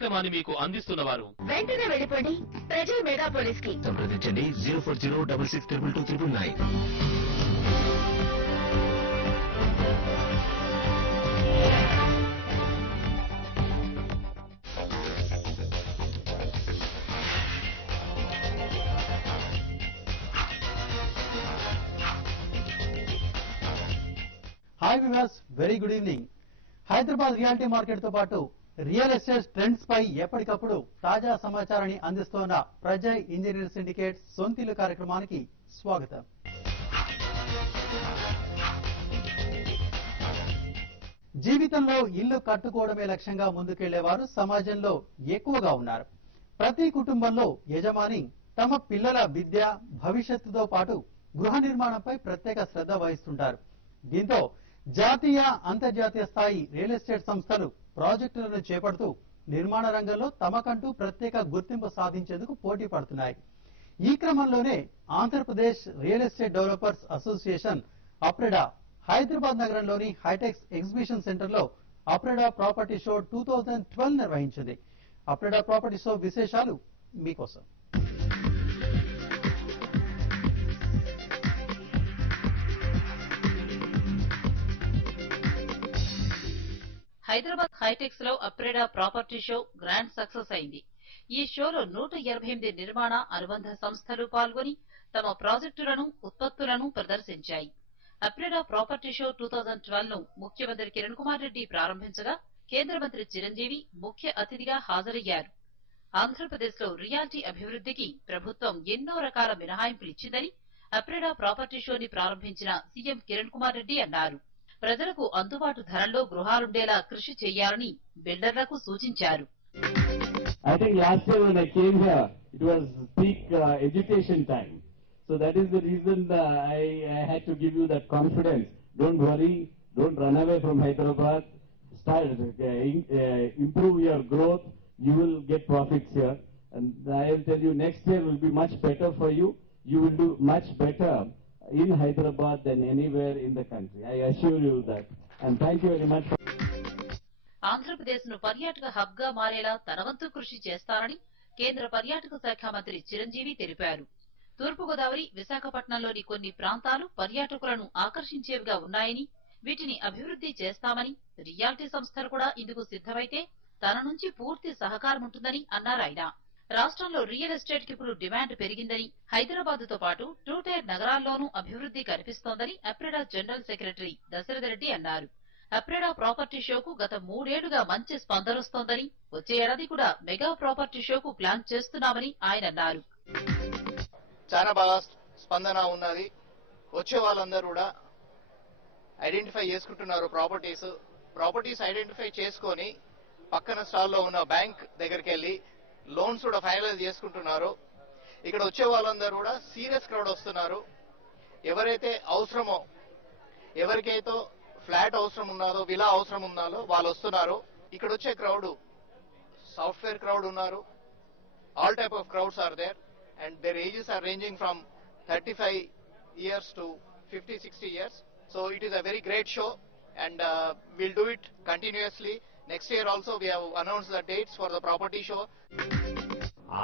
కార్యక్రమాన్ని మీకు అందిస్తున్నవారు వెంటనే వెళ్ళిపోండి ప్రజల మెగా పోలీస్ కి సంప్రదించండి 040662229. Hi viewers, very good evening. Hyderabad reality market తో పాటు రియల్ ఎస్టేట్ ట్రెండ్స్ పై ఎప్పటికప్పుడు తాజా సమాచారాన్ని అందిస్తోన్న ప్రజయ్ ఇంజనీర్ సిండికేట్ సొంతిల్లు కార్యక్రమానికి స్వాగతం. జీవితంలో ఇల్లు కట్టుకోవడమే లక్ష్యంగా ముందుకెళ్లేవారు సమాజంలో ఎక్కువగా ఉన్నారు. ప్రతి కుటుంబంలో యజమాని తమ పిల్లల విద్య భవిష్యత్తుతో పాటు గృహ నిర్మాణంపై ప్రత్యేక శ్రద్ధ వహిస్తుంటారు. దీంతో జాతీయ అంతర్జాతీయ స్థాయి రియల్ ఎస్టేట్ సంస్థలు ప్రాజెక్టులను చేపడుతూ నిర్మాణ రంగంలో తమకంటూ ప్రత్యేక గుర్తింపు సాధించేందుకు పోటీ పడుతున్నాయి. ఈ క్రమంలోనే Andhra Pradesh real estate developers association APREDA Hyderabad నగరంలోని హైటెక్స్ ఎగ్జిబిషన్ సెంటర్ లో అప్రెడా ప్రాపర్టీ షో 2012 నిర్వహించింది. అప్రెడా ప్రాపర్టీ షో విశేషాలు మీకోసం. హైదరాబాద్ హైటెక్స్ లో అప్రెడా ప్రాపర్టీ షో గ్రాండ్ సక్సెస్ అయింది. ఈ షోలో 188 నిర్మాణ అనుబంధ సంస్థలు పాల్గొని తమ ప్రాజెక్టులను ఉత్పత్తులను ప్రదర్శించాయి. అప్రెడా ప్రాపర్టీ షో 2012 ను ముఖ్యమంత్రి కిరణ్ కుమార్ రెడ్డి ప్రారంభించగా కేంద్ర మంత్రి చిరంజీవి ముఖ్య అతిథిగా హాజరయ్యారు. ఆంధ్రప్రదేశ్ లో రియాలిటీ అభివృద్ధికి ప్రభుత్వం ఎన్నో రకాల మినహాయింపులు ఇచ్చిందని అప్రెడా ప్రాపర్టీ షోని ప్రారంభించిన సీఎం కిరణ్ కుమార్ రెడ్డి అన్నారు. ప్రజలకు అందుబాటు ధరల్లో గృహాలుండేలా కృషి చేయాలని బిల్డర్లకు సూచించారు. I think last year when I came here, it was peak education time. So that is the reason I had to give you that confidence. Don't worry, don't run away from Hyderabad. Start, improve your growth. You will get profits here. And I will tell you, next year will be much better for you. You will do much better in Hyderabad than anywhere in the country. I assure you that. And thank you very much. Andhra Pradesh ను పర్యాటక hub గా మారేలా తన వంతు కృషి చేస్తారని కేంద్ర పర్యాటక శాఖ మంత్రి చిరంజీవి తెలిపారు. తూర్పుగోదావరి, విశాఖపట్నంలోని కొన్ని ప్రాంతాలు పర్యాటకులను ఆకర్షించేవిగా ఉన్నాయని, వీటిని అభివృద్ధి చేస్తామని, రియాలిటీ సంస్థలు కూడా ఇందుకు సిద్దమైతే తన నుంచి పూర్తి సహకారం ఉంటుందని అన్నారాయన. రాష్ట్రంలో రియల్ ఎస్టేట్ కి ఇప్పుడు డిమాండ్ పెరిగిందని, హైదరాబాద్ తో పాటు 2 టైర్ నగరాల్లోనూ అభివృద్ధి కనిపిస్తోందని అప్రెడా జనరల్ సెక్రటరీ దశరథ రెడ్డి అన్నారు. అప్రెడా ప్రాపర్టీ షోకు గత 3 ఏళ్లుగా మంచి స్పందనొస్తోందని, వచ్చే ఏడాది కూడా మెగా ప్రాపర్టీ షోకు ప్లాన్ చేస్తున్నామని ఆయన అన్నారు. చాలా బాగా స్పందన ఉన్నది. వచ్చే వాళ్ళందరూ కూడా ఐడెంటిఫై చేసుకుంటున్నారు ప్రాపర్టీస్ ఐడెంటిఫై చేసుకొని పక్కన స్టాల్లో ఉన్న బ్యాంక్ దగ్గరికి వెళ్లి లోన్స్ కూడా ఫైనలైజ్ చేసుకుంటున్నారు. ఇక్కడ వచ్చే వాళ్ళందరూ కూడా సీరియస్ క్రౌడ్ వస్తున్నారు. ఎవరైతే అవసరమో, ఎవరికైతే ఫ్లాట్ అవసరం ఉన్నదో, విలా అవసరం ఉన్నదో వాళ్ళు వస్తున్నారు. ఇక్కడ వచ్చే క్రౌడ్ సాఫ్ట్వేర్ క్రౌడ్ ఉన్నారు. All type of crowds are there and their ages are ranging from 35 years to 50-60 years. So it is a very great show and we'll do it continuously. Next year also we have announced the dates for the property show.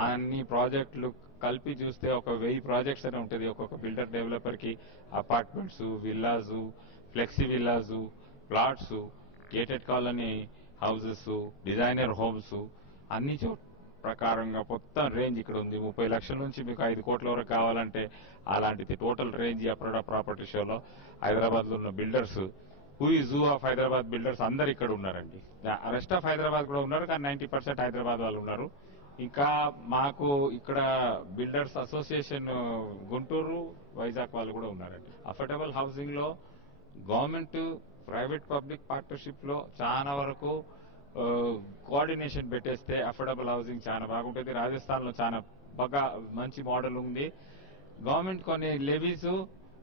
అన్ని ప్రాజెక్టులు కలిపి చూస్తే ఒక 1000 projects అని ఉంటుంది ఒక్కొక్క builder developer కి. Apartments, villas, flexi villas, plots, gated colony houses, designer homes అన్ని ప్రకారంగా మొత్తం రేంజ్ ఇక్కడ ఉంది. 30 లక్షల నుంచి మీకు 5 కోట్ల వరకు కావాలంటే అలాంటిది టోటల్ రేంజ్ అప్రెడా ప్రాపర్టీ షోలో హైదరాబాద్ లో ఉన్న builders, who is zoo of Hyderabad builders అందరు ఇక్కడ ఉన్నారండి. రెస్ట్ ఆఫ్ హైదరాబాద్ కూడా ఉన్నారు, కానీ 90% హైదరాబాద్ వాళ్ళు ఉన్నారు. ఇంకా మాకు ఇక్కడ బిల్డర్స్ అసోసియేషన్ గుంటూరు, వైజాగ్ వాళ్ళు కూడా ఉన్నారండి. అఫోర్డబుల్ హౌసింగ్ లో గవర్నమెంట్, ప్రైవేట్, పబ్లిక్ పార్ట్నర్షిప్ లో చాలా వరకు కోఆర్డినేషన్ పెట్టేస్తే అఫోర్డబుల్ హౌసింగ్ చాలా బాగుంటుంది. రాజస్థాన్ లో చాలా బాగా మంచి మోడల్ ఉంది. గవర్నమెంట్ కొన్ని లెవీస్,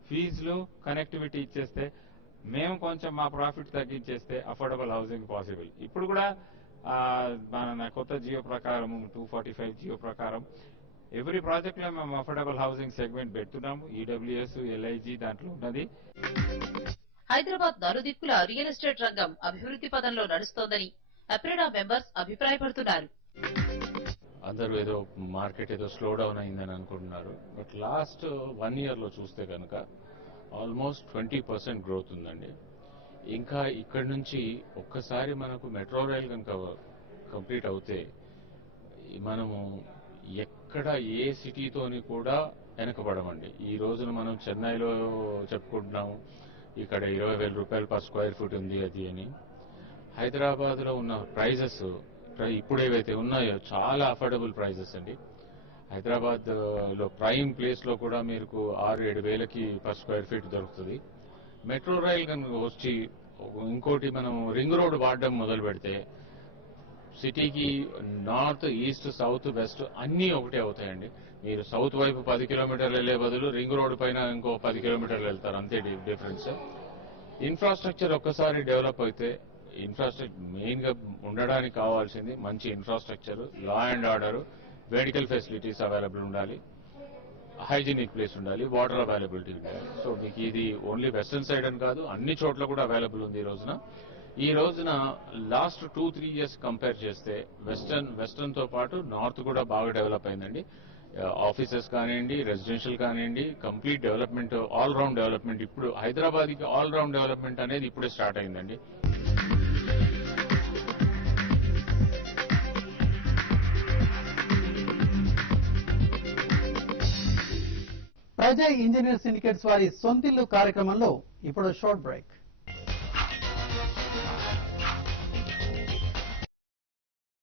ఫీజులు, కనెక్టివిటీ ఇచ్చేస్తే, మేము కొంచెం మా ప్రాఫిట్ తగ్గించేస్తే అఫోర్డబుల్ హౌసింగ్ పాసిబుల్. ఇప్పుడు కూడా మన కొత్త జియో ప్రకారం 245 జియో ప్రకారం ఎవ్రీ ప్రాజెక్ట్ లో మేము అఫోర్డబుల్ హౌసింగ్ సెగ్మెంట్ పెడుతున్నాము. ఈడబ్ల్యూఎస్, ఎల్ఐజీ దాంట్లో ఉన్నది. హైదరాబాద్ నలుదిక్కుల రియల్ ఎస్టేట్ రంగం అభివృద్ధి పదంలో నడుస్తోందని అప్రెడా మెంబర్స్ అభిప్రాయపడుతున్నారు. అందరూ ఏదో మార్కెట్ ఏదో స్లో డౌన్ అయిందని అనుకుంటున్నారు. బట్ లాస్ట్ 1 yearలో చూస్తే కనుక ఆల్మోస్ట్ 20% గ్రోత్ ఉందండి. ఇంకా ఇక్కడి నుంచి ఒక్కసారి మనకు మెట్రో రైల్ కనుక కంప్లీట్ అవుతే మనము ఎక్కడ ఏ సిటీతోని కూడా వెనకబడమండి. ఈ రోజున మనం చెన్నైలో చెప్పుకుంటున్నాము ఇక్కడ 20,000 రూపాయలు పర్ స్క్వేర్ ఫీట్ ఉంది అది అని. హైదరాబాద్లో ఉన్న ప్రైజెస్ ఇప్పుడు ఏవైతే ఉన్నాయో చాలా అఫోర్డబుల్ ప్రైజెస్ అండి. హైదరాబాద్ లో ప్రైమ్ ప్లేస్ లో కూడా మీకు 6-7 వేలకి పర్ స్క్వేర్ ఫీట్ దొరుకుతుంది. మెట్రో రైల్ కనుక వచ్చి ఇంకోటి మనం రింగ్ రోడ్ వాడడం మొదలు పెడితే సిటీకి నార్త్, ఈస్ట్, సౌత్, వెస్ట్ అన్నీ ఒకటే అవుతాయండి. మీరు సౌత్ వైపు 10 కిలోమీటర్లు వెళ్లే బదులు రింగ్ రోడ్ పైన ఇంకో 10 కిలోమీటర్లు వెళ్తారు, అంతే డిఫరెన్స్. ఇన్ఫ్రాస్ట్రక్చర్ ఒక్కసారి డెవలప్ అయితే, ఇన్ఫ్రాస్ట్రక్చర్ మెయిన్ గా ఉండడానికి కావాల్సింది మంచి infrastructure, law and order, medical facilities available ఉండాలి, హైజీనిక్ ప్లేస్ ఉండాలి, వాటర్ అవైలబిలిటీ ఉండాలి. సో మీకు ఇది ఓన్లీ వెస్టర్న్ సైడ్ అని కాదు, అన్ని చోట్ల కూడా అవైలబుల్ ఉంది ఈ రోజున లాస్ట్ 2-3 years కంపేర్ చేస్తే వెస్టర్న్ తో పాటు నార్త్ కూడా బాగా డెవలప్ అయిందండి. ఆఫీసెస్ కానివ్వండి, రెసిడెన్షియల్ కానివ్వండి, complete development, all round development. ఇప్పుడు హైదరాబాద్ కి ఆల్ రౌండ్ డెవలప్మెంట్ అనేది ఇప్పుడే స్టార్ట్ అయిందండి. ప్రజా ఇంజనీర్ సిండికేట్స్ వారి సొంతిల్లు కార్యక్రమంలో ఇప్పుడు షార్ట్ బ్రేక్.